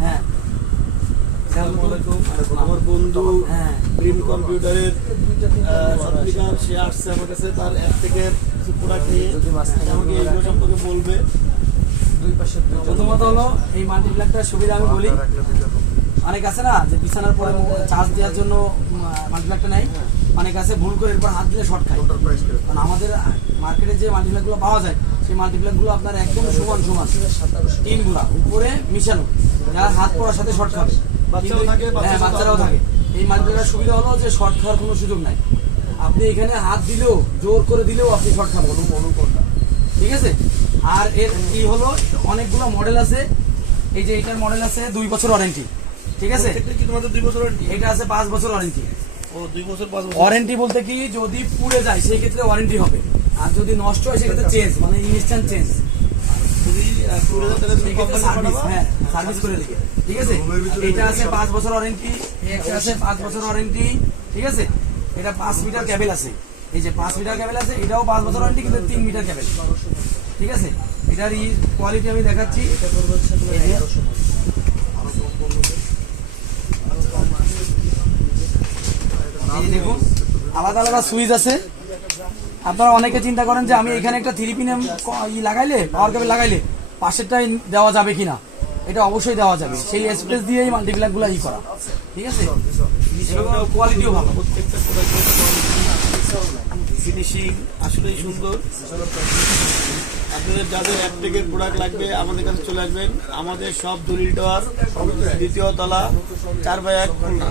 হ্যাঁ আমার বন্ধু গ্রিন কম্পিউটারের সত্যিকার সে আসছে আমার কাছে, তার অ্যাপ থেকে কিছু প্রোডাক্ট নিয়ে আমাকে এইগুলো সম্পর্কে বলবে। প্রথমত হলো এই মাল্টিপ্লাগটার সুবিধা আমি বলি। অনেক আছে না যে বিছানার পরে চার্জ দেওয়ার জন্য মাল্টিপ্লাগটা নেয়, অনেক আছে ভুল করে এরপর হাত দিলে শর্ট খায়। কারণ আমাদের মার্কেটে যে মাল্টিপ্লাগগুলো পাওয়া যায় সেই মাল্টিপ্লাগগুলো আপনার একদম সমান সমান টিনগুলা উপরে মিশানো, যার হাত পড়ার সাথে শর্ট খাবে। হ্যাঁ, বাচ্চারাও থাকে। এই মাল্টিপ্লাগের সুবিধা হলো যে শর্ট খাওয়ার কোনো সুযোগ নাই। আপনি এখানে হাত দিলেও, জোর করে দিলেও আপনি শর্ট খাবেন, ঠিক আছে। আর এর কি হলো, অনেকগুলো মডেল আছে। এই যে এটার মডেল আছে 2 বছর ওয়ারেন্টি, ঠিক আছে। কি তোমাদের 2 বছর ওয়ারেন্টি? এটা আছে 5 বছর ওয়ারেন্টি। ও 2 বছর 5 বছর ওয়ারেন্টি বলতে কি, যদি পুড়ে যায় সেই ক্ষেত্রে ওয়ারেন্টি হবে, আর যদি নষ্ট হয় সেক্ষেত্রে চেঞ্জ, মানে ইনস্ট্যান্ট চেঞ্জ। যদি পুরো তাহলে তুমি কোম্পানি সার্ভিস, পাঠাবা? হ্যাঁ সার্ভিস করে দিবে, ঠিক আছে। এটা আছে 5 বছর ওয়ারেন্টি, এটা আছে 5 বছর ওয়ারেন্টি, ঠিক আছে। এটা 5 মিটার কেবল আছে, এই যে 5 মিটার কেবল আছে, এটাও 5 বছর ওয়ারেন্টি, কিন্তু 3 মিটার কেবল, ঠিক আছে। এটার কোয়ালিটি আমি দেখাচ্ছি। এই দেখুন আলাদা আলাদা সুইচ আছে। আপনারা অনেকে চিন্তা করেন যে আমি এখানে একটা 3 পিন লাগাইলে, পাওয়ার কেবল লাগাইলে পাশেরটাই দেওয়া যাবে কিনা। এটা অবশ্যই দেওয়া যাবে, সেই স্পেস দিয়েই মাল্টিপ্লাগ গুলা করা, ঠিক আছে। কোয়ালিটিও ভালো, প্রত্যেকটা ফিনিশিং আসলেই সুন্দর। আপনাদের যাদের অ্যাপটেকের প্রোডাক্ট লাগবে আমাদের কাছে চলে আসবেন। আমাদের সব দলিল টাওয়ার, 2য় তলা, 4/1 খুলনা।